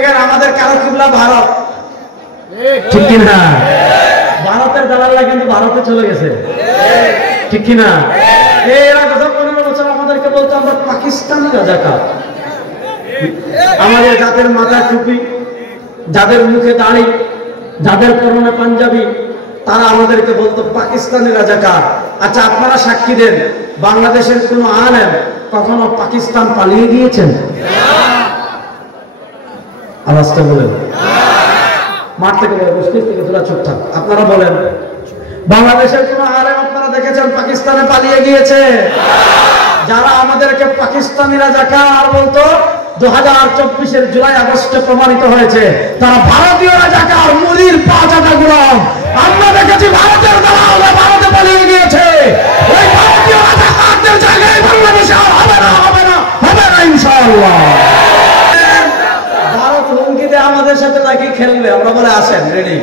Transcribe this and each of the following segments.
আমাদের কারো কিবলা ভারত, ঠিক কিনা? ভারতের দালালরা কিন্তু ভারতে চলে গেছে, ঠিক কিনা? এরা গত 15 বছর আমাদেরকে বলতো আমরা পাকিস্তানি রাজাকার। আমাদের যাদের মাথা টুপি, যাদের মুখে দাড়ি, যাদের পরনে পাঞ্জাবি, তারা আমাদেরকে বলতো পাকিস্তানি রাজাকার। আচ্ছা, আপনারা সাক্ষী দেন, বাংলাদেশের কোন আলেম কখনো পাকিস্তান পালিয়ে গিয়েছেন? আওয়াজটা বলেন, মাঠ থেকে বলেন, স্টেজ থেকে তোরা চুপ থাক। আপনারা বলেন, বাংলাদেশের কোন আলেম আপনারা দেখেছেন পাকিস্তানে পালিয়ে গিয়েছে? যারা আমাদেরকে পাকিস্তানি রাজাকার বলতো 2024-এর জুলাই আগস্টে প্রমাণিত হয়েছে তারা ভারতীয় রাজাকার, মুদির পাঁচাটা গোলাম। আমরা দেখেছি ভারতের দালালরা ভারতে পালিয়ে গিয়েছে। ওই ভারতীয় রাজাকারদের জায়গায় বাংলাদেশে আর হবে না, হবে না, হবে না ইনশাআল্লাহ। ভারত হুমকি দেয় আমাদের সাথে নাকি খেলবে, আমরা বলে আসেন রেডি।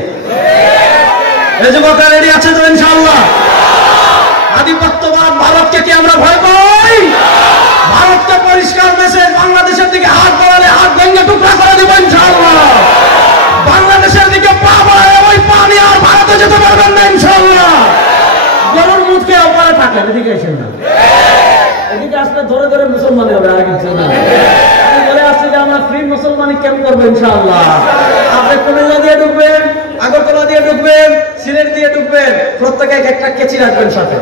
এই যুবকরা রেডি আছে তো ইনশাআল্লাহ? আধিপত্যবাদ ভারতকে কি আমরা ভয় পাই? ভারতকে পরিষ্কার মেসেজ, বাংলাদেশের দিকে হাত বাড়ালে হাত ভেঙে টুকরা করে দেব ইনশাআল্লাহ। বাংলাদেশের দিকে পা বাড়ালে ওই পা নিয়ে আর ভারতে যেতে পারবেন না ইনশাআল্লাহ। গরুর মুখে ওপারে থাকেন, এদিকে এসেন না, এদিকে আসলে ধরে ধরে মুসলমানি হবে, আর কিছু না। বলে আসছে যে আমরা ফ্রি মুসলমানি ক্যাম্প করবো ইনশাআল্লাহ। আপনি কুমিল্লা দিয়ে ঢুকবেন, আগরতলা দিয়ে ঢুকবেন, সিলেট দিয়ে ঢুকবেন, প্রত্যেকে একটা কেচি রাখবেন সাথে,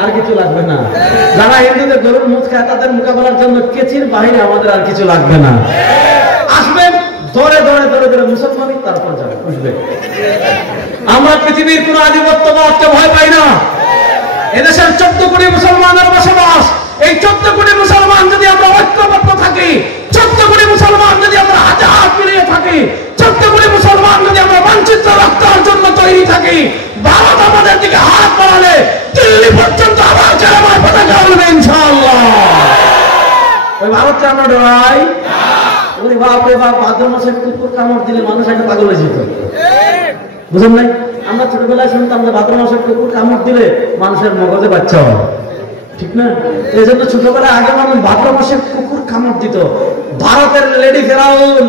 আর কিছু লাগবে না। যারা হিন্দুদের গরুর মুখ খায় তাদের মোকাবেলার জন্য কেচির বাহিনী আমাদের আর কিছু লাগবে না। আসবেন, ধরে ধরে ধরে ধরে মুসলমানি, তারপর যাবে, বুঝবে। আমরা পৃথিবীর কোন আধিপত্যবাদকে ভয় পাই না। এদেশের 14 কোটি মুসলমানের বসবাস। এই 14 কোটি মুসলমান যদি আমরা ঐক্যবদ্ধ থাকি, 14 কোটি মুসলমান যদি আমরা হাতে হাত মিলিয়ে থাকি, 14 কোটি মুসলমান যদি আমরা মানচিত্র রক্ষার জন্য তৈরি থাকি, ভারত আমাদের দিকে হাত বাড়ালে দিল্লি পর্যন্ত আবার চেরাবার পতাকা উঠবে ইনশাআল্লাহ। ওই ভারতকে আমরা ডরাই? ওরে বাপ রে বাপ, ভাদ্র মাসে কুকুর কামড় দিলে মানুষ একটা পাগল হয়ে যেত, বুঝলেন নাই? আমরা ছোটবেলায় শুনতাম যে ভাদ্র মাসে কুকুর কামড় দিলে মানুষের মগজে বাচ্চা হয়, ঠিক না? এই জন্য ছোটবেলায় আগে মানুষ ভাদ্র মাসে কুকুর কামড় দিত। ভারতের লেডি ফেরাউন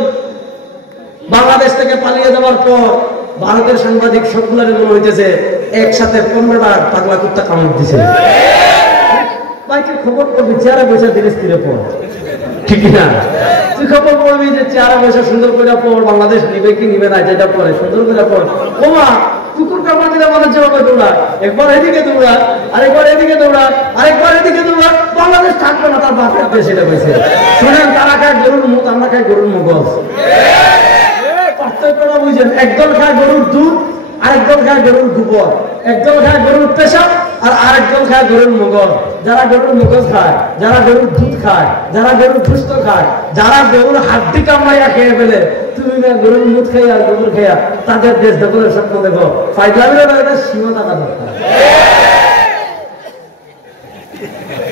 বাংলাদেশ থেকে পালিয়ে যাওয়ার পর ভারতের সাংবাদিক সবগুলা মনে হইতেছে একসাথে 15টা পাগলা কুত্তা কামড় দিছে। বাইকে খবর করবি, চেয়ারে বসে ধীরে স্থিরে পড়, ঠিক না? তুই খবর পড়বি যে চেয়ারে বসে সুন্দর করে পড়, বাংলাদেশ নিবে কি নিবে না যেটা পড়ে সুন্দর করে পড়। ওমা, কুকুর কামড় দিলে মানুষ যেভাবে দৌড়ায়, একবার এদিকে দৌড়া, আরেকবার এদিকে দৌড়া, আরেকবার এদিকে দৌড়া, বাংলাদেশ থাকবে না, তার বাপের দেশ এটা হয়েছে। শোনেন, তারা খায় গরুর মুখ, আমরা খাই গরুর মগজ। পার্থক্যটা বুঝেন, একদল খায় গরুর দুধ, আরেকদল খায় গরুর গোবর, একদল খায় গরুর পেশাব, আর আরেকদল খায় গরুর মগজ। যারা গরুর মগজ খায়, যারা গরুর দুধ খায়, যারা গরুর গোশত খায়, যারা গরুর হাড্ডি কামড়াইয়া খেয়ে ফেলে, তুমি না গরুর মুখ খাই আর গোবর খাইয়া তাদের দেশ দখলের স্বপ্ন দেখো। ফাইজলামের একটা সীমা থাকা দরকার,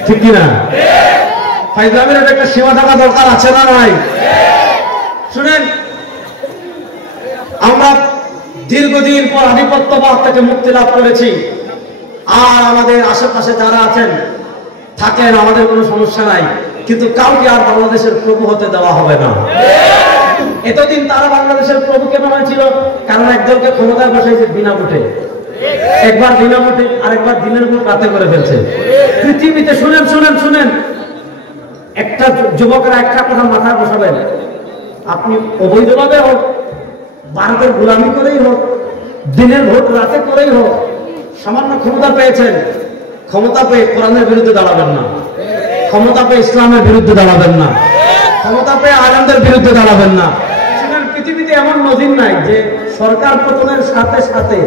ঠিক কিনা? ফাইজলামের একটা সীমা থাকা দরকার, আছে না নাই? শুনেন, আমরা দীর্ঘদিন পর আধিপত্যবাদ থেকে মুক্তি লাভ করেছি। আর আমাদের আশেপাশে যারা আছেন থাকেন, আমাদের কোনো সমস্যা নাই, কিন্তু কাউকে আর বাংলাদেশের প্রভু হতে দেওয়া হবে না। এতদিন তারা বাংলাদেশের প্রভু কেন হয়েছিল? কারণ একদলকে ক্ষমতায় বসাইছে বিনা ভোটে, একবার বিনা ভোটে, আরেকবার দিনের ভোট রাতে করে ফেলছে পৃথিবীতে। শুনেন শুনেন শুনেন, একটা যুবকরা একটা কথা মাথায় বসাবেন, আপনি অবৈধভাবে হোক, ভারতের গোলামি করেই হোক, দিনের ভোট রাতে করেই হোক, সামান্য ক্ষমতা পেয়েছেন, ক্ষমতা পেয়ে কোরআনের বিরুদ্ধে দাঁড়াবেন না, ক্ষমতা পেয়ে ইসলামের বিরুদ্ধে দাঁড়াবেন না, ক্ষমতা পেয়ে আলেমদের বিরুদ্ধে দাঁড়াবেন না। শুনেন, পৃথিবীতে এমন নজির নাই যে সরকার পতনের সাথে সাথে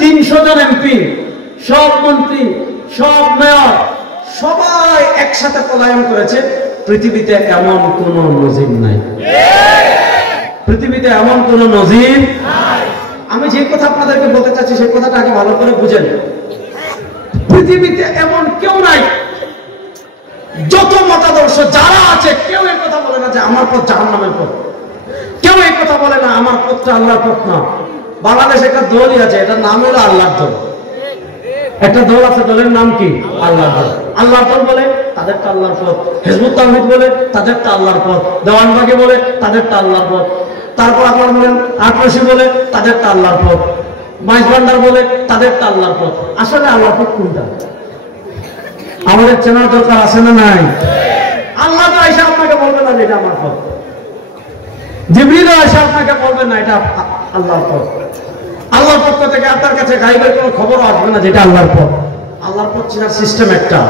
300 জন এমপি, সব মন্ত্রী, সব মেয়র সবাই একসাথে পলায়ন করেছে। পৃথিবীতে এমন কোন নজির নাই, পৃথিবীতে এমন কোন নজির। আমি যে কথা আপনাদেরকে বলতে চাচ্ছি সেই কথাটা আগে ভালো করে বুঝেন। পৃথিবীতে এমন কেউ নাই, যত মতাদর্শ যারা আছে, কেউ এই কথা বলে না যে আমার পথ জাহান্নামের পথ, কেউ এই কথা বলে না আমার পথটা আল্লাহর পথ না। বাংলাদেশে একটা দলই আছে, এটার নাম হলো আল্লাহর দল। একটা দল আছে, দলের নাম কি? আল্লাহর দল। আল্লাহর দল বলে তাদেরটা আল্লাহর পথ, হিজবুত তাওহীদ বলে তাদেরটা আল্লাহর পথ, দেওয়ানবাগি বলে তাদেরটা আল্লাহর পথ, তারপর আপনারা বলেন আটরশি বলে তাদেরটা আল্লাহর পথ, মাইজ ভান্ডার বলে তাদেরটা আল্লাহর পথ। আসলে আল্লাহর পথ কোনটা আমাদের চেনার দরকার আছে না নাই? আল্লাহ তো এসে আপনাকে বলবে না যে এটা আমার পথ, জিবরিল এসে আপনাকে বলবে না এটা আল্লাহর পথ। আল্লাহর পক্ষ থেকে আপনার কাছে গায়েবের কোনো খবরও আসবে না যেটা আল্লাহর পথ। আল্লাহর পথ চেনার সিস্টেম একটা।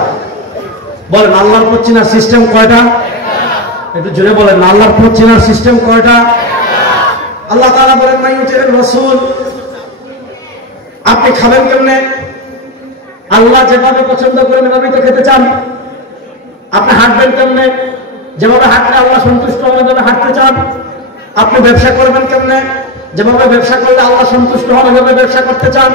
বলেন আল্লাহর পথ চেনার সিস্টেম কয়টা? একটু জোরে বলেন, আল্লাহর পথ চেনার সিস্টেম কয়টা? আল্লাহ তাআলা বলেন মাইয়ুতির রাসূল, আপনি খাবেন কেমনে? আল্লাহ যেভাবে পছন্দ করেন এভাবেই তো খেতে চান। আপনি হাঁটবেন কেমনে? যেভাবে হাঁটলে আল্লাহ সন্তুষ্ট হবে এভাবে হাঁটতে চান। আপনি ব্যবসা করবেন কেমনে? যেভাবে ব্যবসা করলে আল্লাহ সন্তুষ্ট হন এভাবে ব্যবসা করতে চান।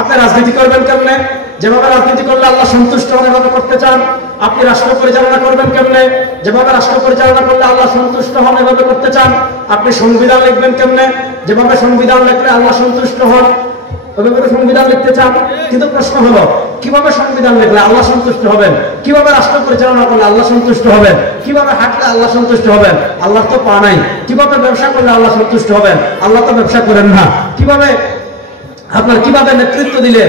আপনি রাজনীতি করবেন কেমনে? যেভাবে রাজনীতি করলে আল্লাহ সন্তুষ্ট হন এভাবে করতে চান। আপনি রাষ্ট্র পরিচালনা করবেন কেমনে? যেভাবে রাষ্ট্র পরিচালনা করলে আল্লাহ সন্তুষ্ট হন এভাবে করতে চান। আপনি সংবিধান লিখবেন কেমনে? যেভাবে সংবিধান লিখলে আল্লাহ সন্তুষ্ট হন ওইভাবে সংবিধান লিখতে চান। কিন্তু প্রশ্ন হলো, কিভাবে সংবিধান লিখলে আল্লাহ সন্তুষ্ট হবেন? কিভাবে রাষ্ট্র পরিচালনা করলে আল্লাহ সন্তুষ্ট হবেন? কিভাবে হাঁটলে আল্লাহ সন্তুষ্ট হবেন? আল্লাহ তো পা নাই। কিভাবে ব্যবসা করলে আল্লাহ সন্তুষ্ট হবেন? আল্লাহ তো ব্যবসা করেন না। কিভাবে কিভাবে নেতৃত্ব দিলে,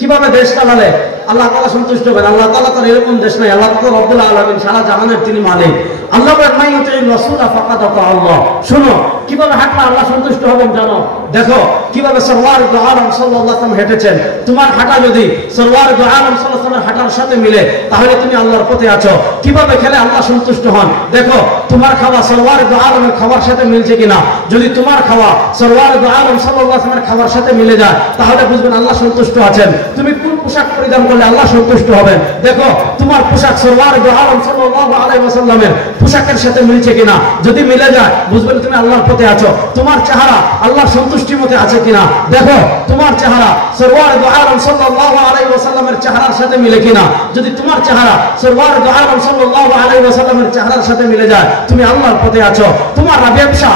কিভাবে দেশ চালালে আল্লাহ তাআলা সন্তুষ্ট হবেন? আল্লাহ তাআলা তার এরকম দেশ নাই। আল্লাহ তাআলা রব্বুল আলামিন, সারা জাহানের তিনি মালিক। আল্লাহ বলেন মাইয়ুতির রাসূলা ফাকাদ আতা আল্লাহ। শুনো, কিভাবে হাঁটলে আল্লাহ সন্তুষ্ট হবেন জানো? দেখো কিভাবে সরওয়ার দু আলম সাল্লাল্লাহু আলাইহি ওয়াসাল্লাম হেঁটেছেন। তোমার হাঁটা যদি সরওয়ার দু আলম সাল্লাল্লাহু আলাইহি ওয়াসাল্লামের হাঁটার সাথে মিলে তাহলে তুমি আল্লাহর পথে আছো। কিভাবে খেলে আল্লাহ সন্তুষ্ট হন? দেখো তোমার খাওয়া সরওয়ার দু আলমের খাওয়ার সাথে মিলছে কিনা। যদি তোমার খাওয়া সরওয়ার দু আলম সাল্লাল্লাহু আলাইহি ওয়াসাল্লামের খাওয়ার সাথে মিলে যায় তাহলে বুঝবেন আল্লাহ সন্তুষ্ট আছেন। তুমি কোন পোশাক পরিধান করলে আল্লাহ সন্তুষ্ট হবেন? দেখো তোমার পোশাক সরওয়ার দু আলম সাল্লাল্লাহু আলাইহি ওয়াসাল্লামের পোশাকের সাথে মিলছে কিনা। যদি মিলে যায় বুঝবেন তুমি আল্লাহর পথে আছো। তোমার চেহারা আল্লাহর সন্তুষ্টির মধ্যে আছে কিনা। দেখো তোমার চেহারা সরওয়ার দু আলম সাল্লাল্লাহু আলাইহি ওয়াসাল্লামের চেহারার সাথে মিলে কিনা। যদি তোমার চেহারা সরওয়ার দু আলম সাল্লাল্লাহু আলাইহি ওয়াসাল্লামের চেহারার সাথে মিলে যায় তুমি আল্লাহর পথে আছো। তোমার ব্যবসা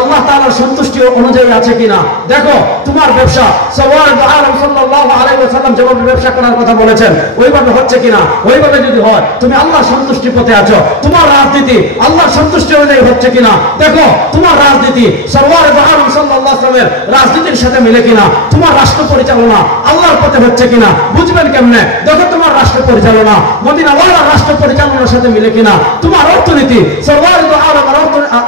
আল্লাহ তাআলার সন্তুষ্টি অনুযায়ী আছে কিনা। দেখো তোমার ব্যবসা সরওয়ার দু আলম সাল্লাল্লাহু আলাইহি ওয়াসাল্লাম যেভাবে ব্যবসা করার কথা বলেছেন ওইভাবে হচ্ছে কিনা। ওইভাবে যদি হয় তুমি আল্লাহর সন্তুষ্টি পথে আছো। তোমার রাজনীতি আল্লাহর সন্তুষ্টি অনুযায়ী হচ্ছে কিনা। দেখো তোমার রাজনীতি সরওয়ার দু আলম সাল্লাল্লাহু আলাইহি ওয়াসাল্লামের রাজনীতির সাথে মিলে কিনা। তোমার রাষ্ট্র পরিচালনা আল্লাহর পথে হচ্ছে কিনা। বুঝবেন কেমনে? দেখো তোমার রাষ্ট্র পরিচালনা মদিনাওয়ালার রাষ্ট্র পরিচালনার সাথে মিলে কিনা। তোমার অর্থনীতি সরওয়ার দু আলম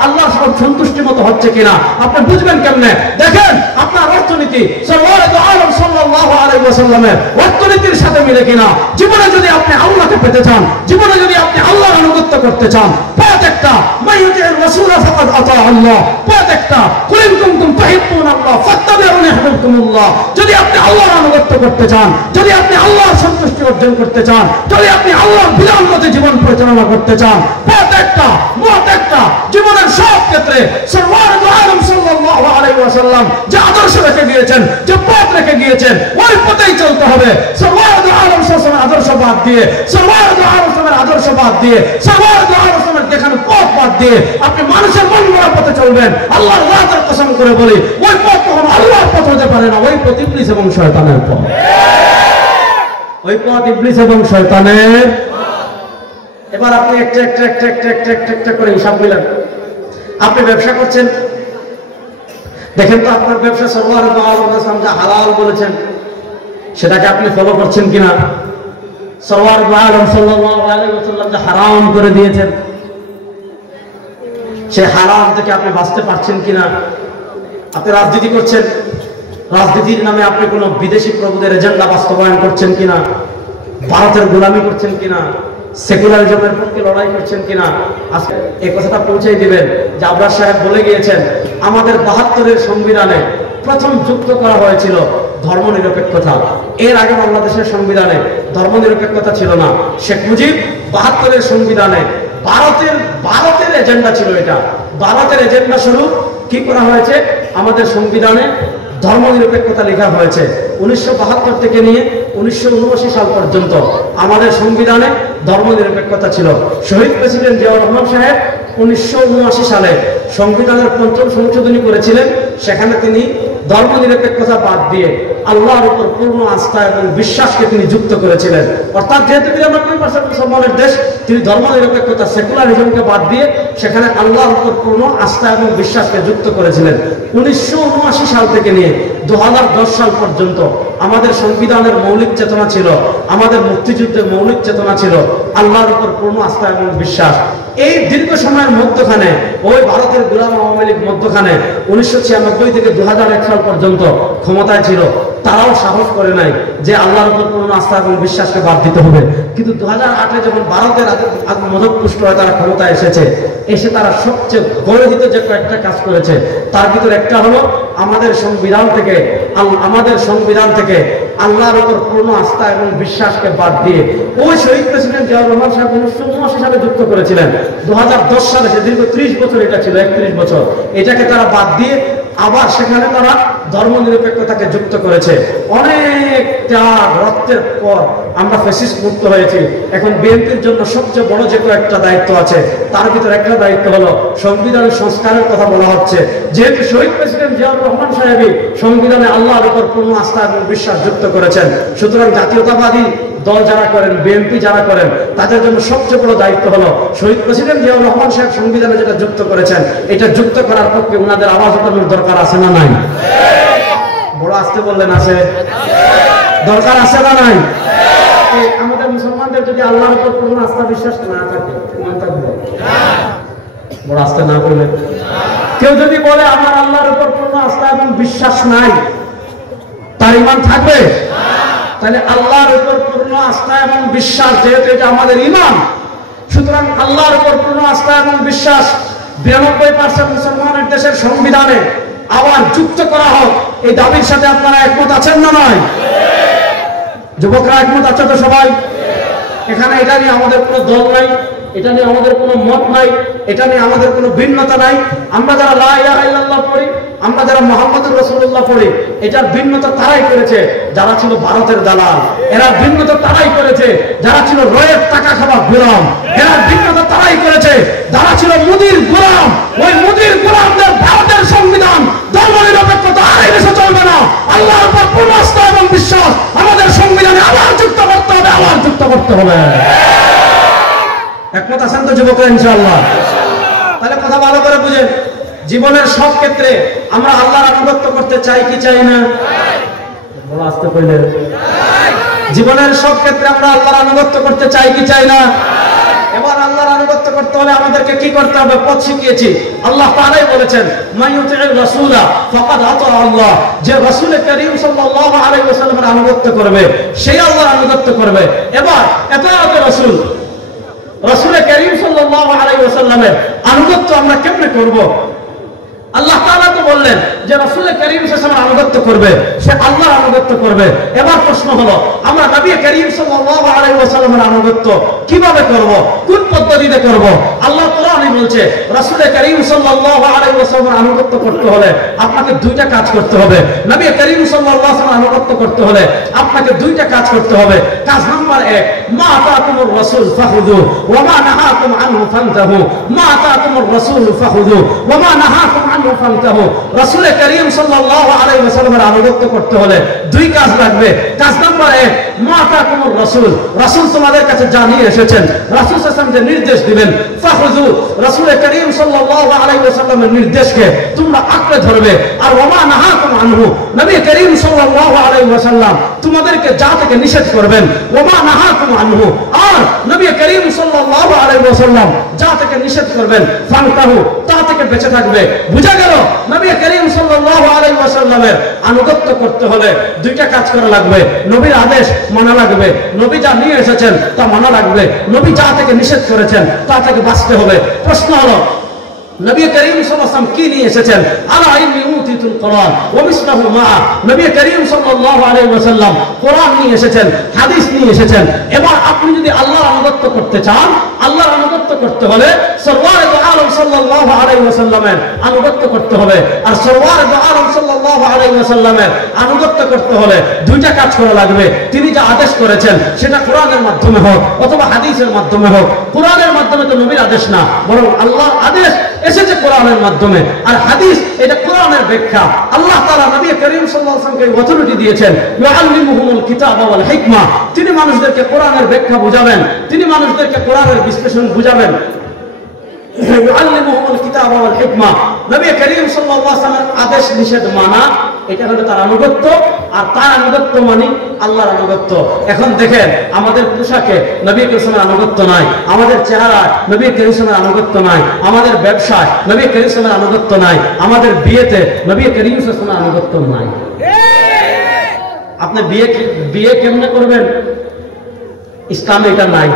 আল্লাহর সন্তুষ্টির মতো হচ্ছে কিনা। আপনি বুঝবেন কেমনে? দেখেন আপনার অর্থনীতি সরওয়ার দু আলম সাল্লাল্লাহু আলাইহি ওয়াসাল্লামের অর্থনীতির সাথে মিলে কিনা। জীবনে যদি আপনি আল্লাহকে পেতে চান, জীবনে যদি আপনি আল্লাহর আনুগত্য করতে চান, পথ একটা মাইয়ুতির রাসূলা ফাকাদ আতা আল্লাহ। পথ একটা কুল ইন কুনতুম তুহিব্বুনাল্লাহ ফাত্তাবিউনি ইউহিব্বুকুমুল্লাহ। যদি আপনি আল্লাহর আনুগত্য করতে চান, যদি আপনি আল্লাহর সন্তুষ্টি অর্জন করতে চান, যদি আপনি আল্লাহর বিধান মতে জীবন পরিচালনা করতে চান, পথ একটা মত একটা। জীবনের সব ক্ষেত্রে সরওয়ার দু আলম সাল্লাল্লাহু আলাইহি ওয়াসাল্লাম যে আদর্শ রেখে গিয়েছেন, যে পথ রেখে গিয়েছেন ওই পথেই চলতে হবে। সরওয়ার দু আলম সাল্লাল্লাহু আদর্শ বাদ দিয়ে, সরওয়ার দু আলম সাল্লাল্লাহু আদর্শ বাদ দিয়ে, সরওয়ার দু আলম সাল্লাল্লাহু দেখানো পথ বাদ দিয়ে আপনি মানুষের মন গড়া পথে চলবেন, আল্লাহর রাতের কসম করে বলি ওই পথ কখনো আল্লাহর পথ হতে পারে না। ওই পথ ইবলিস এবং শয়তানের পথ। ওই পথ ইবলিস এবং শয়তানের। এবার আপনি একটা করে হিসাব মিলান। আপনি ব্যবসা করছেন, দেখেন তো আপনার ব্যবসা সরওয়ার দু আলম যা হালাল বলেছেন সেটাকে আপনি ফলো করছেন কিনা। সরওয়ার দু আলম সাল্লাল্লাহু আলাইহি ওয়াসাল্লাম যা হারাম করে দিয়েছেন সে হারাম থেকে আপনি বাঁচতে পারছেন কিনা। আপনি রাজনীতি করছেন, রাজনীতির নামে আপনি কোন বিদেশি প্রভুদের এজেন্ডা বাস্তবায়ন করছেন কিনা, ভারতের গোলামি করছেন কিনা, সেকুলারিজমের পক্ষে লড়াই করছেন কিনা। আজকে এই কথাটা পৌঁছে দিবেন যে আবরার সাহেব বলে গিয়েছেন আমাদের ৭২-এর সংবিধানে প্রথম যুক্ত করা হয়েছিল ধর্মনিরপেক্ষতা। এর আগে বাংলাদেশের সংবিধানে ধর্মনিরপেক্ষতা ছিল না। শেখ মুজিব ৭২-এর সংবিধানে ভারতের এজেন্ডা ছিল। এটা ভারতের এজেন্ডা স্বরূপ কি করা হয়েছে, আমাদের সংবিধানে ধর্মনিরপেক্ষতা লেখা হয়েছে। ১৯৭২ থেকে নিয়ে ১৯৭৯ সাল পর্যন্ত আমাদের সংবিধানে ধর্মনিরপেক্ষতা ছিল। শহীদ প্রেসিডেন্ট জিয়াউর রহমান সাহেব ১৯৭৯ সালে সংবিধানের ৫ম সংশোধনী করেছিলেন। সেখানে তিনি ধর্মনিরপেক্ষতা বাদ দিয়ে আল্লাহর উপর পূর্ণ আস্থা এবং বিশ্বাসকে তিনি যুক্ত করেছিলেন। অর্থাৎ যেহেতু 93% মুসলমানের দেশ, তিনি ধর্মনিরপেক্ষতা সেকুলারিজমকে বাদ দিয়ে সেখানে আল্লাহর উপর পূর্ণ আস্থা এবং বিশ্বাসকে যুক্ত করেছিলেন। 1979 সাল থেকে নিয়ে 2010 সাল পর্যন্ত আমাদের সংবিধানের মৌলিক চেতনা ছিল, আমাদের মুক্তিযুদ্ধের মৌলিক চেতনা ছিল আল্লাহর উপর পূর্ণ আস্থা এবং বিশ্বাস। এই দীর্ঘ সময়ের মধ্যখানে ওই ভারতের গোলাম আওয়ামী লীগ মধ্যখানে 1996 থেকে 2001 সাল পর্যন্ত ক্ষমতায় ছিল, তারাও সাহস করে নাই যে আল্লাহর উপর পূর্ণ আস্থা এবং বিশ্বাসকে বাদ দিতে হবে। কিন্তু 2008-এ যখন ভারতের মদতপুষ্ট হয়ে তারা ক্ষমতায় এসে তারা সবচেয়ে গর্হিত যে কয়েকটা কাজ করেছে, তার ভিতরে একটা হলো আমাদের সংবিধান থেকে আল্লাহর উপর পূর্ণ আস্থা এবং বিশ্বাসকে বাদ দিয়ে ওই শহীদ প্রেসিডেন্ট জিয়াউর রহমান সাহেব 1979 সালে যুক্ত করেছিলেন। 2010 সালে সে দীর্ঘ 30 বছর এটা ছিল, 31 বছর, এটাকে তারা বাদ দিয়ে আবার সেখানে তারা ধর্মনিরপেক্ষতাকে যুক্ত করেছে। অনেক ত্যাগ রক্তের পর আমরা ফ্যাসিস্ট মুক্ত হয়েছি। এখন বিএনপির জন্য সবচেয়ে বড় যে একটা দায়িত্ব আছে, তার ভিতরে একটা দায়িত্ব হলো সংবিধানের সংস্কারের কথা বলা হচ্ছে। যেহেতু শহীদ প্রেসিডেন্ট জিয়াউর রহমান সাহেবই সংবিধানে আল্লাহর উপর পূর্ণ আস্থা এবং বিশ্বাস যুক্ত করেছেন, সুতরাং জাতীয়তাবাদী দল যারা করেন, বিএনপি যারা করেন, তাদের জন্য সবচেয়ে বড় দায়িত্ব হলো শহীদ প্রেসিডেন্ট জিয়াউর রহমান সাহেব সংবিধানে যেটা যুক্ত করেছেন, এটা যুক্ত করার পক্ষে ওনাদের আওয়াজ ওঠানোর দরকার আছে না নাই? বড় আসতে বললেন আছে, দরকার আছে না নাই? আমাদের মুসলমানদের যদি আল্লাহর উপর পূর্ণ আস্থা বিশ্বাস না থাকে, বড় আসতে না বললে, কেউ যদি বলে আমার আল্লাহর উপর পূর্ণ আস্থা এবং বিশ্বাস নাই, তার ঈমান থাকবে? তাহলে আল্লাহর উপর পূর্ণ আস্থা এবং বিশ্বাস, যেহেতু এটা আমাদের ঈমান, সুতরাং আল্লাহর উপর পূর্ণ আস্থা এবং বিশ্বাস 92% মুসলমানের দেশের সংবিধানে আবার যুক্ত করা হোক, এই দাবির সাথে আপনারা একমত আছেন না নয়? যুবকরা একমত আছে তো সবাই? এখানে এটা নিয়ে আমাদের কোনো দল নাই, এটা নিয়ে আমাদের কোনো মত নাই, এটা নিয়ে আমাদের কোনো ভিন্নতা নাই। আমরা যারা লা ইলাহা ইল্লাল্লাহ পড়ি, আমরা যারা মুহাম্মদুর রাসূলুল্লাহ পড়ি, এটার ভিন্নতা তারাই করেছে যারা ছিল ভারতের দালাল। এরা ভিন্নতা তারাই করেছে যারা ছিল রয়ের টাকা খাওয়া গোলাম। এরা ভিন্নতা তারাই করেছে যারা ছিল মুদির গোলাম। ওই মুদির গোলামদের ভারতের সংবিধান ধর্মনিরপেক্ষতা আর এই দেশে চলবে না। আল্লাহর উপর পূর্ণ আস্থা এবং বিশ্বাস আমাদের সংবিধানে আবার যুক্ত করতে হবে, আবার যুক্ত করতে হবে। একমত আছেন তো যুবকরা? ইনশাআল্লাহ। তাহলে কথা ভালো করে বুঝেন, জীবনের সব ক্ষেত্রে আমরা আল্লাহর আনুগত্য করতে চাই কি চাই না? বড় আসতে কইলেন। জীবনের সব ক্ষেত্রে আমরা আল্লাহর আনুগত্য করতে চাই কি চাই না? এবার আল্লাহর আনুগত্য করতে হলে আমাদেরকে কি করতে হবে? পথ শিখিয়েছি। আল্লাহ তাআলাই বলেছেন, মাইয়ুতি'র রাসূলা ফাকাদ আতা আল্লাহ, যে রাসূল করিম সাল্লাল্লাহু আলাইহি ওয়াসাল্লামের আনুগত্য করবে সেই আল্লাহর আনুগত্য করবে। এবার এতআত রাসূল, রাসূল করিম সাল্লাল্লাহু আলাইহি ওয়াসাল্লামের আনুগত্য আমরা কেমনে করব? আল্লাহ তাআলা তো বললেন যে রাসূল করিম সাল্লাল্লাহু আলাইহি ওয়াসাল্লামের আনুগত্য করবে, সে আল্লাহর আনুগত্য করবে। এবার প্রশ্ন হলো, আমরা নবী করিম সাল্লাল্লাহু আলাইহি ওয়াসাল্লামের আনুগত্য কিভাবে করব? কোন পদ্ধতিতে করব? আল্লাহ কোরআনে বলছে রাসূল করিম সাল্লাল্লাহু আলাইহি ওয়াসাল্লামের আনুগত্য করতে হলে আপনাকে দুইটা কাজ করতে হবে। নবী করিম সাল্লাল্লাহু আলাইহি ওয়াসাল্লামের আনুগত্য করতে হলে আপনাকে দুইটা কাজ করতে হবে। কাজ নাম্বার 1, মা আতাকুমুর রাসূল ফাখুযু ওয়া মা নাহাকুম আনহু ফান্তাহু। মা আতাকুমুর রাসূল ফাখুযু ওয়া মা নাহাকুম আনহু ফান্তাহু। রাসূল করিম সাল্লাল্লাহু আলাইহি ওয়াসাল্লামের আনুগত্য করতে হলে দুই কাজ লাগবে। কাজ নাম্বার 1, মা আতাকুমুর রাসূল, রাসূল তোমাদের কাছে যা নিয়ে এসেছেন, রাসূল সাল্লাল্লাহু আলাইহি ওয়াসাল্লাম যে নির্দেশ দিবেন, ফাখুযু, রাসূল করিম সাল্লাল্লাহু আলাইহি ওয়াসাল্লামের নির্দেশকে তোমরা আঁকড়ে ধরবে। আর ওয়া মা নাহাকুম আনহু, নবী করিম সাল্লাল্লাহু আলাইহি ওয়াসাল্লাম তোমাদেরকে যা থেকে নিষেধ করবেন, ওয়া মা নাহাকুম আনহু, আর নবী করিম সাল্লাল্লাহু আলাইহি ওয়াসাল্লাম যা থেকে নিষেধ করবেন, ফান্তাহু, তা থেকে বেঁচে থাকবে। বুঝা গেল? নবী করিম সাল্লাল্লাহু আলাইহি ওয়াসাল্লামের আনুগত্য করতে হলে দুইটা কাজ করা লাগবে। নবীর আদেশ মানা লাগবে, নবী যা নিয়ে এসেছেন তা মানা লাগবে, নবী যা থেকে নিষেধ করেছেন তা থেকে বাঁচতে হবে। প্রশ্ন হলো, নবী করিম সাল্লাল্লাহু আলাইহি ওয়াসাল্লাম কি নিয়ে এসেছেন? আলা ইন্নী উতিতুল কোরআন ওয়া মিসলাহু মা। নবী করিম সাল্লাল্লাহু আলাইহি ওয়াসাল্লাম কোরআন নিয়ে এসেছেন, হাদিস নিয়ে এসেছেন। এবার আপনি যদি আল্লাহর আনুগত্য করতে চান, আল্লাহর আনুগত্য করতে হলে সরওয়ারে দো আলম সাল্লাল্লাহু আলাইহি ওয়াসাল্লামের আনুগত্য করতে হবে। আর সরওয়ার দু আলম সাল্লাল্লাহু আলাইহি ওয়াসাল্লামের আনুগত্য করতে হলে দুইটা কাজ করা লাগবে। তিনি যা আদেশ করেছেন সেটা কোরআনের মাধ্যমে হোক অথবা হাদিসের মাধ্যমে হোক। কোরআনের মাধ্যমে তো নবীর আদেশ না, বরং আল্লাহর আদেশ এসেছে কোরআনের মাধ্যমে। আর হাদিস এটা কোরআনের ব্যাখ্যা। আল্লাহ তাআলা নবী করিম সাল্লাল্লাহু আলাইহি ওয়াসাল্লামকে অথরিটি দিয়েছেন, ইউআল্লিমুহুমুল কিতাবা ওয়াল হিকমা। তিনি মানুষদেরকে কোরআনের ব্যাখ্যা বুঝাবেন, তিনি মানুষদেরকে কোরআনের বিশ্লেষণ বুঝাবেন। ইউআল্লিমুহুমুল কিতাবা ওয়াল হিকমা, নবী করিম সাল্লাল্লাহু আলাইহি ওয়াসাল্লামের আদেশ নিষেধ মানা, এটা হলো তার আনুগত্য। আর তার আনুগত্য মানে আল্লাহর আনুগত্য। এখন দেখেন আমাদের পোশাকে নবী করিমের আনুগত্য নাই, আমাদের চেহারায় নবী করিমের আনুগত্য নাই, আমাদের ব্যবসায় নবী করিমের আনুগত্য নাই, আমাদের বিয়েতে নবী করিমের আনুগত্য নাই। আপনি বিয়ে কেমনে করবেন? ইসলামে এটা নাই,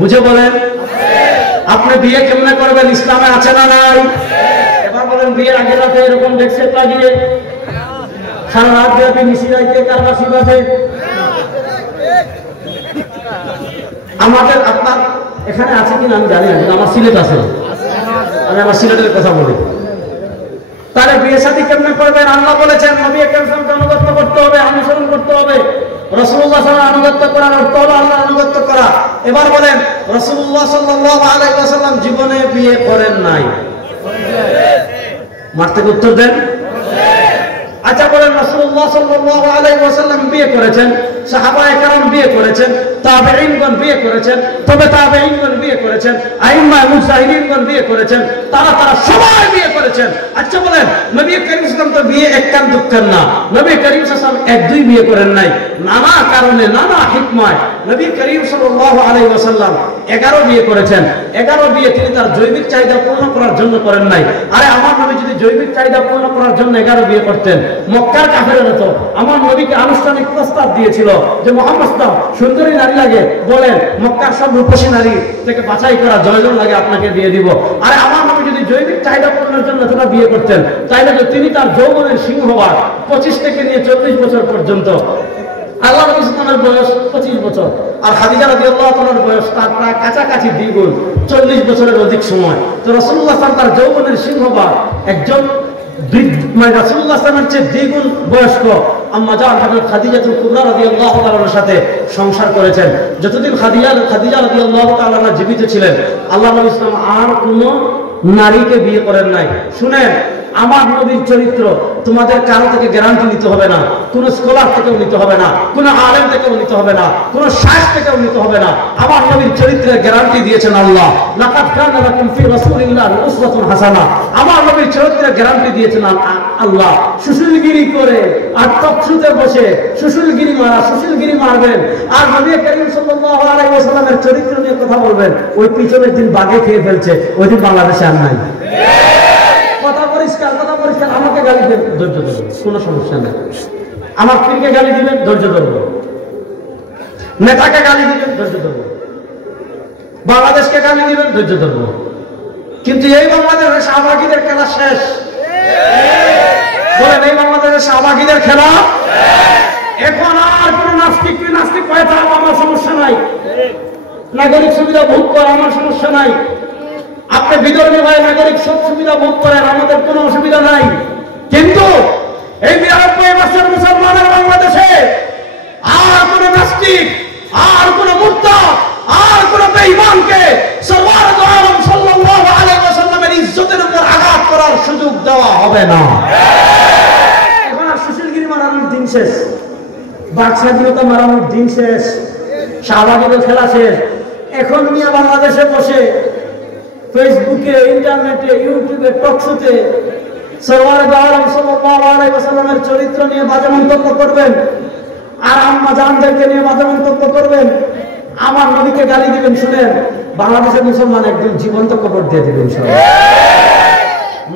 বুঝে বলেন। আপনি বিয়ে কেমনে করবেন? ইসলামে আছে না নাই? এবার বলেন, বিয়ের আগে রাতে এরকম ডেস্ক লাগিয়ে সারা রাত ব্যাপী নিশি রাইতে কারবাসি বাজে। আমাদের আপনার এখানে আছে কিনা আমি জানি না, কিন্তু আমার সিলেট আছে, আমি আমার সিলেটের কথা বলি। তাহলে বিয়ে শাদী কেমনে করবেন? আল্লাহ বলেছেন নবী কেমনকে আনুগত্য করতে হবে, অনুসরণ করতে হবে। রাসূলুল্লাহ সাল্লাল্লাহু আলাইহি আনুগত্য করার অর্থ হলো আল্লাহর আনুগত্য করা। এবার বলেন, রাসূলুল্লাহ সাল্লাল্লাহু আলাইহি ওয়াসাল্লাম জীবনে বিয়ে করেন নাই? মার থেকে উত্তর দেন। আচ্ছা বলেন, রাসূলুল্লাহ সাল্লাল্লাহু আলাইহি ওয়াসাল্লাম বিয়ে করেছেন, সাহাবায়ে কেরাম বিয়ে করেছেন, তাবেঈনগণ বিয়ে করেছেন, তবে তাবেঈনগণ বিয়ে করেছেন, আইম্মা মুজতাহিদিনগণ বিয়ে করেছেন, তারা সবাই বিয়ে করেছেন। আচ্ছা বলেন, নবী করিম সাল্লাল্লাহু আলাইহি ওয়াসাল্লাম তো বিয়ে একখান দুঃখান না, নবী করিম সাল্লাল্লাহু আলাইহি ওয়াসাল্লাম এক দুই বিয়ে করেন নাই, নানা কারণে নানা হিকমায় নবী করিম সাল্লাল্লাহু আলাইহি ওয়াসাল্লাম 11 বিয়ে করেছেন। 11 বিয়ে তিনি তার জৈবিক চাহিদা পূর্ণ করার জন্য করেন নাই। আরে আমার নবী যদি জৈবিক চাহিদা পূর্ণ করার জন্য 11 বিয়ে করতেন, মক্কার কাফেররা তো আমার নবীকে আনুষ্ঠানিক প্রস্তাব দিয়েছিল যে মুহাম্মদ সুন্দরী নারী লাগে, বলেন মক্কার সব রূপসী নারী থেকে বাছাই করা জয়জন লাগে আপনাকে দিয়ে দিব। আরে আমার নবী যদি জৈবিক চাহিদা পূরণের জন্য এতটা বিয়ে করতেন, তাইলে তো তিনি তার যৌবনের সিংহভাগ 25 থেকে নিয়ে 40 বছর পর্যন্ত, আল্লাহ নবী ইসলামের বয়স 25 বছর, আর খাদিজা রাদিয়াল্লাহু তাআলার বয়স তার প্রায় কাছাকাছি দ্বিগুণ, 40 বছরের অধিক সময়। তো রাসূলুল্লাহ সাল্লাল্লাহু আলাইহি ওয়াসাল্লাম তার যৌবনের সিংহভাগ একজন মানে রাসূলুল্লাহ সাল্লাল্লাহু আলাইহি ওয়াসাল্লামের চেয়ে দ্বিগুণ বয়স্ক আম্মা জান হযরত খাদিজাতুল কুবরা রাদিয়াল্লাহু তাআলার সাথে সংসার করেছেন। যতদিন খাদিজা রাদিয়াল্লাহু তাআলা জীবিত ছিলেন, আল্লাহ নবী ইসলাম আর কোনো নারীকে বিয়ে করেন নাই। শুনেন, আমার নবীর চরিত্র তোমাদের কারো থেকে গ্যারান্টি নিতে হবে না, কোন স্কলার থেকেও নিতে হবে না, কোন আলেম থেকেও নিতে হবে না, কোন শায়েখ থেকেও নিতে হবে না। আমার নবীর চরিত্রের গ্যারান্টি দিয়েছেন আল্লাহ। লাকাদ কানা লাকুম ফি রাসূলিল্লাহি উসওয়াতুন হাসানা। আমার নবীর চরিত্রের গ্যারান্টি দিয়েছেন আল্লাহ। সুশীলগিরি করে আর তকসুতে বসে সুশীলগিরি মারবেন আর নবী করিম সাল্লাল্লাহু আলাইহি ওয়াসাল্লামের চরিত্র নিয়ে কথা বলবেন, ওই পিছনের দিন বাগে খেয়ে ফেলছে, ওই দিন বাংলাদেশে আর নাই। কথা পরিষ্কার। আমাকে গালি দেবেন, ধৈর্য ধরবো, কোনো সমস্যা নেই। আমার পীরকে গালি দিবেন, ধৈর্য ধরবো। নেতাকে গালি দিবেন, ধৈর্য ধরবো। বাংলাদেশকে গালি দিবেন, ধৈর্য ধরবো। কিন্তু এই বাংলাদেশের শাহবাগীদের খেলা শেষ। বলেন, এই বাংলাদেশের শাহবাগীদের খেলা এখন আর কোন নাস্তিক হয়ে থাকবো, আমার সমস্যা নাই। নাগরিক সুবিধা ভোগ করা আমার সমস্যা নাই। আপনি বিধর্মী ভাই নাগরিক সব সুবিধা ভোগ করেন, আমাদের কোনো অসুবিধা নাই। কিন্তু এই 92 বছর মুসলমানের বাংলাদেশে আর কোন নাস্তিক, আর কোন মুরতাদ, আর কোন বেঈমানকে সরওয়ার দু আলম সাল্লাল্লাহু আলাইহি ওয়াসাল্লামের ইজ্জতের উপর আঘাত করার সুযোগ দেওয়া হবে না। এখন আর সুশীলগিরি মারানোর দিন শেষ, বাক স্বাধীনতা মারানোর দিন শেষ, শাহবাগীদের খেলা শেষ। এখন নিয়ে বাংলাদেশে বসে ফেসবুকে, ইন্টারনেটে, ইউটিউবে, টকশোতে সরওয়ার দু আলম সাল্লাল্লাহু আলাইহি ওয়াসাল্লামের চরিত্র নিয়ে বাজে মন্তব্য করবেন, আর আম্মা জানদেরকে নিয়ে বাজে মন্তব্য করবেন, আমার নবীকে গালি দিবেন। শুনেন, বাংলাদেশের মুসলমান একদিন জীবন্ত কবর দিয়ে দিবেন।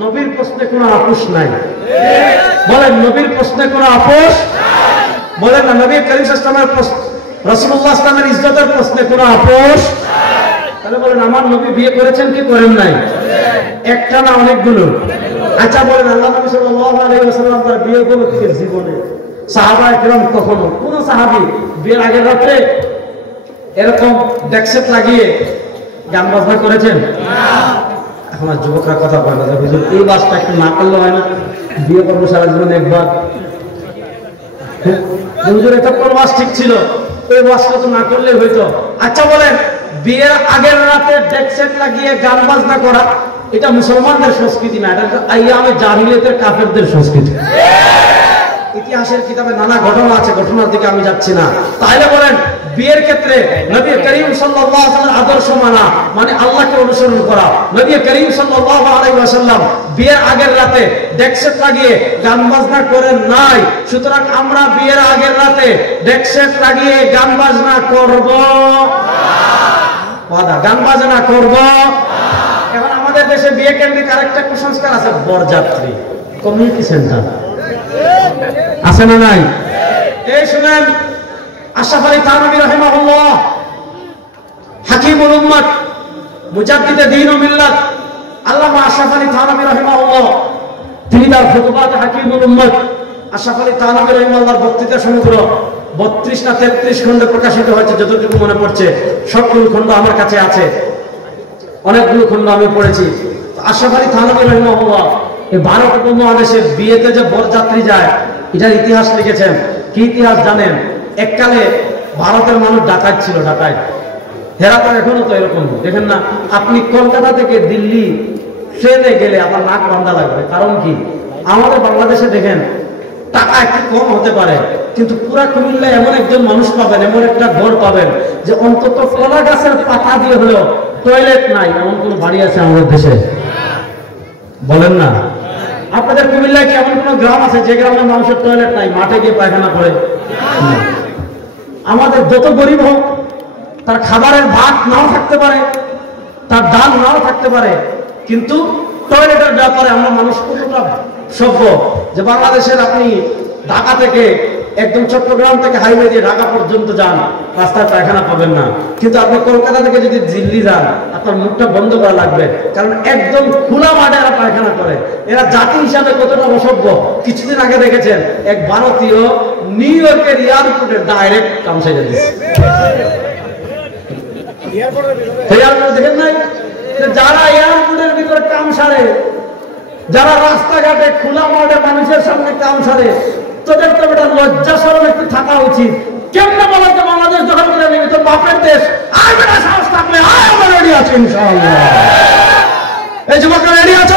নবীর প্রশ্নে কোনো আপোষ নাই। বলেন, নবীর প্রশ্নে কোনো আপোষ বলেন না। নবী করিম সাল্লাল্লাহু আলাইহি ওয়াসাল্লামের রাসূলুল্লাহ সাল্লাল্লাহু আলাইহি ওয়াসাল্লামের ইজ্জতের প্রশ্নে কোনো আপোষ। তাহলে বলেন, আমার নবী বিয়ে করেছেন কি করেন নাই? একটা না, অনেকগুলো। আচ্ছা বলেন, আল্লাহ নবী সাল্লাল্লাহু আলাইহি ওয়াসাল্লাম তার বিয়ে করেছেন জীবনে? সাহাবায়ে কেরাম কখনো কোন সাহাবী বিয়ের আগের রাতে এরকম ডেকসেট লাগিয়ে গান বাজনা করেছেন? এখন আর যুবকরা কথা বলে না, হুজুর এই বাসটা একটু না করলে হয় না, বিয়ে করবো সারা জীবনে একবার। হুজুর এটা কোন বাস ঠিক ছিল, এই বাসটা তো না করলে হইতো। আচ্ছা বলেন, বিয়ের আগের রাতে ডেক সেট লাগিয়ে গান বাজনা করা এটা মুসলমানদের সংস্কৃতি না, এটা আইয়ামে জাহিলিয়াতের কাফেরদের সংস্কৃতি। ইতিহাসের কিতাবে নানা ঘটনা আছে, ঘটনার দিকে আমি যাচ্ছি না। তাহলে বলেন বিয়ের ক্ষেত্রে নবী করিম সাল্লাল্লাহু আলাইহি ওয়াসাল্লাম আদর্শ মানা মানে আল্লাহকে অনুসরণ করা। নবী করিম সাল্লাল্লাহু আলাইহি ওয়াসাল্লাম বিয়ের আগের রাতে ডেক সেট লাগিয়ে গান বাজনা করেন নাই। সুতরাং আমরা বিয়ের আগের রাতে ডেক সেট লাগিয়ে গান বাজনা করব না, গান বাজনা করব। এখন আমাদের দেশে বিয়ে কেন্দ্রিক আরেকটা কুসংস্কার আছে, বরযাত্রী, কমিউনিটি সেন্টার আছে না নাই? এই শুনেন, আশরাফ আলী থানভী রাহিমাহুল্লাহ, হাকিমুল উম্মত, মুজাদ্দিদে দ্বীন ও মিল্লাত আল্লামা আশরাফ আলী থানভী রাহিমাহুল্লাহ, তিনি তার ফুতুহাতে হাকিমুল উম্মত আশরাফ আলী থানভী রাহিমাহুল্লাহর বক্তৃতা সমগ্র 32 না 33 খণ্ডে প্রকাশিত হয়েছে, যতটুকু মনে পড়ছে। সবগুলো খণ্ড আমার কাছে আছে, অনেকগুলো খণ্ড আমি পড়েছি। আশরাফ আলী থানভী রাহিমাহুল্লাহ এই ভারত উপমহাদেশে বিয়েতে যে বরযাত্রী যায় এটার ইতিহাস লিখেছেন। কি ইতিহাস জানেন? এককালে ভারতের মানুষ ডাকাত ছিল, ডাকাত। হেরাতে এখনো তো এরকম দেখেন না, আপনি কলকাতা থেকে দিল্লি ট্রেনে গেলে আপনার নাক বান্ধা লাগবে। কারণ কি, আমাদের বাংলাদেশে দেখেন টাকা একটু কম হতে পারে, কিন্তু পুরা কুমিল্লায় এমন একজন মানুষ পাবেন, এমন একটা ঘর পাবেন যে অন্তত কলা গাছের পাতা দিয়ে হলেও টয়লেট নাই, এমন কোন বাড়ি আছে আমাদের দেশে? বলেন না। আপনাদের কুমিল্লায় কি এমন কোন গ্রাম আছে যে গ্রামের মানুষের টয়লেট নাই, মাঠে গিয়ে পায়খানা করে? আমাদের যত গরিব হোক, তার খাবারের ভাত নাও থাকতে পারে, তার ডাল নাও থাকতে পারে, কিন্তু টয়লেটের ব্যাপারে আমরা মানুষ কতটা সভ্য যে বাংলাদেশের আপনি ঢাকা থেকে একদম চট্টগ্রাম থেকে হাইওয়ে দিয়ে ঢাকা পর্যন্ত যান, রাস্তায় পায়খানা পাবেন না। কিন্তু আপনি কলকাতা থেকে যদি দিল্লি যান, আপনার মুখটা বন্ধ করা লাগবে, কারণ একদম খোলা মাঠে এরা পায়খানা করে। এরা জাতি হিসাবে কতটা অসভ্য। কিছুদিন আগে দেখেছেন এক ভারতীয় নিউ ইয়র্কের এয়ারপোর্টে ডাইরেক্ট কাম সেরে দিচ্ছে। দেখেন নাই, যারা এয়ারপোর্টের ভিতরে কাম সারে, যারা রাস্তাঘাটে খোলা মাঠে মানুষের সামনে কাম সারে, তোদের তো একটা লজ্জা শরম একটু থাকা উচিত। কেমনে বলেন তো বাংলাদেশ দখল করে নিবি, তোর বাপের দেশ, আর বেটা সাহস থাকলে আয়, আমরা রেডি আছি ইনশাআল্লাহ। এই যুবকরা রেডি আছে?